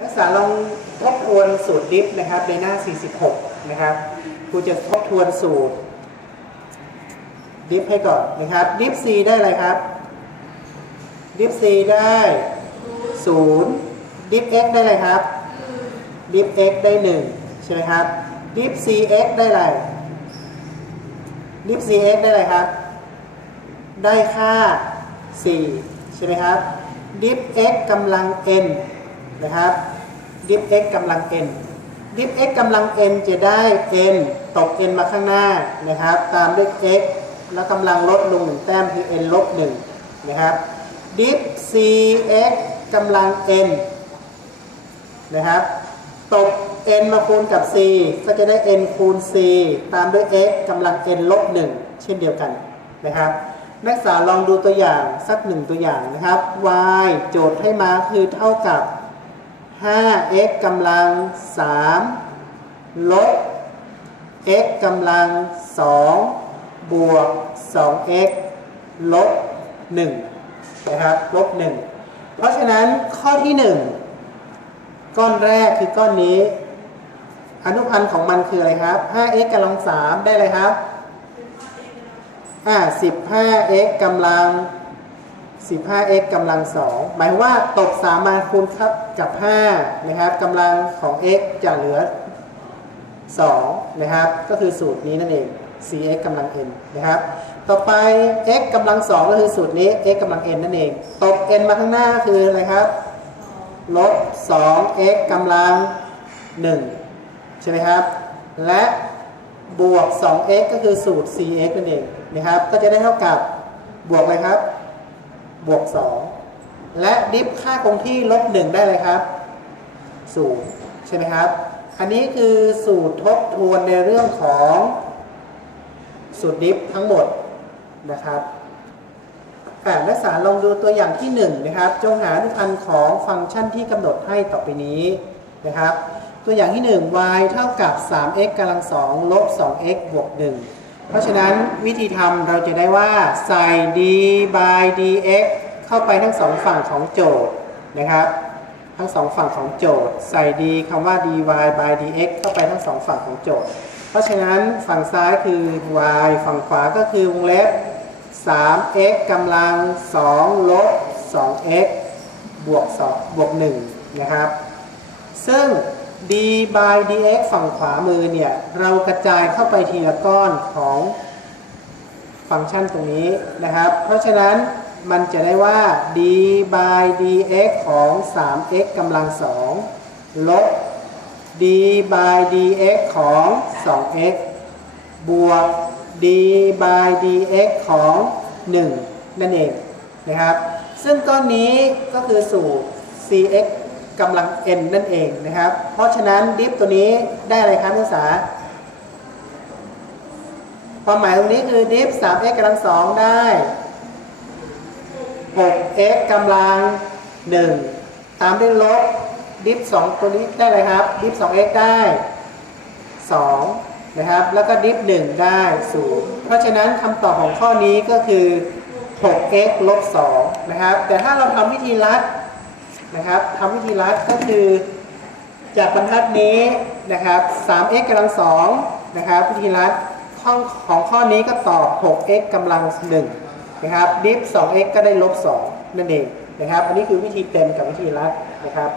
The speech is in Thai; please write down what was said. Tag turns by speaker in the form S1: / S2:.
S1: นักศึกษาลองทบทวนสูตรดิฟนะครับในหน้า 46 นะครับครูจะทบทวนสูตร ดิฟให้ก่อนนะครับ ดิฟ c ได้อะไรครับ ดิฟ c ได้ 0 ดิฟ x ได้อะไรครับ ดิฟ x ได้ 1 ใช่ไหมครับ ดิฟ cx ได้อะไร ดิฟ cx ได้อะไรครับ ได้ค่า 4 ใช่ไหมครับ ดิฟ x กำลัง n นะครับดิฟ x กำลัง n ดิฟ x กำลัง n จะได้ n ตก n มาข้างหน้านะครับ ตามด้วย x แล้วกำลังลดลงหนึ่งแต้มคือ n ลบ1นะครับดิฟ cx กำลัง n นะครับ ตก n มาคูณกับ c ก็จะได้ n คูณ c ตามด้วย x กำลัง n ลบ1เช่นเดียวกันนะครับนักศึกษาลองดูตัวอย่างสักหนึ่งตัวอย่างนะครับ y โจทย์ให้มาคือเท่ากับ 5x กำลัง 3 ลบ x กำลัง 2 บวก 2x ลบ 1 นะครับ ลบ 1 เพราะฉะนั้นข้อที่ 1 ก้อนแรกคือก้อนนี้ อนุพันธ์ของมันคืออะไรครับ 5x กำลัง 3 ได้เลยครับอ่า 15x กำลัง 15x กำลัง 2 หมายว่าตก3มาคูณครับกับ 5 นะครับกำลังของ x จะเหลือ 2 นะครับ ก็คือสูตรนี้นั่นเอง 4x กำลัง n นะครับ ต่อไป x กำลัง 2 ก็คือสูตรนี้ x กำลัง n นั่นเอง ตก n มาข้างหน้าคืออะไรครับ ลบ 2x กำลัง 1 ใช่ไหมครับ และบวก 2x ก็คือสูตร 4x นั่นเองนะครับ ก็จะได้เท่ากับบวกอะไรครับ บวก 2 และดิฟค่าคงที่ลบ 1 ได้เลยครับ 0 ใช่ไหมครับ อันนี้คือสูตรทบทวนในเรื่องของสูตรดิฟทั้งหมดนะครับนักศึกษาลองดูตัวอย่างที่1นะครับ จงหาอนุพันธ์ของฟังก์ชันที่กำหนดให้ต่อไปนี้นะครับ ตัวอย่างที่ 1 y เท่ากับ 3x กำลัง2ลบ 2x บวก 1 เพราะฉะนั้นวิธีทำเราจะได้ว่าใส่ d by dx เข้าไปทั้งสองฝั่งของโจทย์นะครับทั้งสองฝั่งของโจทย์ ใส่ d คำว่า dy by dx เข้าไปทั้งสองฝั่งของโจทย์ เพราะฉะนั้นฝั่งซ้ายคือ y ฝั่งขวาก็คือวงเล็บ 3x กำลัง 2 ลบ 2x บวก 2 บวก 1 นะครับ ซึ่ง d by dx ฝั่งขวามือเนี่ย เรากระจายเข้าไปทีละก้อนของฟังก์ชันตรงนี้นะครับ เพราะฉะนั้นมันจะได้ว่า d by dx ของ 3x กำลัง 2 ลบ d by dx ของ 2x บวก d by dx ของ 1 นั่นเองนะครับ ซึ่งก้อนนี้ก็คือสูตร cx กำลัง n นั่นเองนะครับ เพราะฉะนั้นดิฟตัวนี้ได้อะไรครับนักศึกษา ความหมายตรงนี้คือดิฟ 3x กำลัง 2 ได้ 6x กำลัง 1 ตามด้วยลบดิฟ 2 ตัวนี้ได้อะไรครับ ดิฟ 2x ได้ 2 นะครับ แล้วก็ดิฟ 1 ได้ 0 เพราะฉะนั้นคำตอบของข้อนี้ก็คือ 6x ลบ 2 นะครับ แต่ถ้าเราทำวิธีลัด นะครับทำวิธีลัดก็คือจากบรรทัดนี้นะครับ 3x กำลัง2นะครับวิธีลัดข้อของข้อนี้ก็ตอบ 6x กำลัง1นะครับดิฟ 2x ก็ได้ลบ2นั่นเองนะครับ อันนี้คือวิธีเต็มกับวิธีลัดนะครับ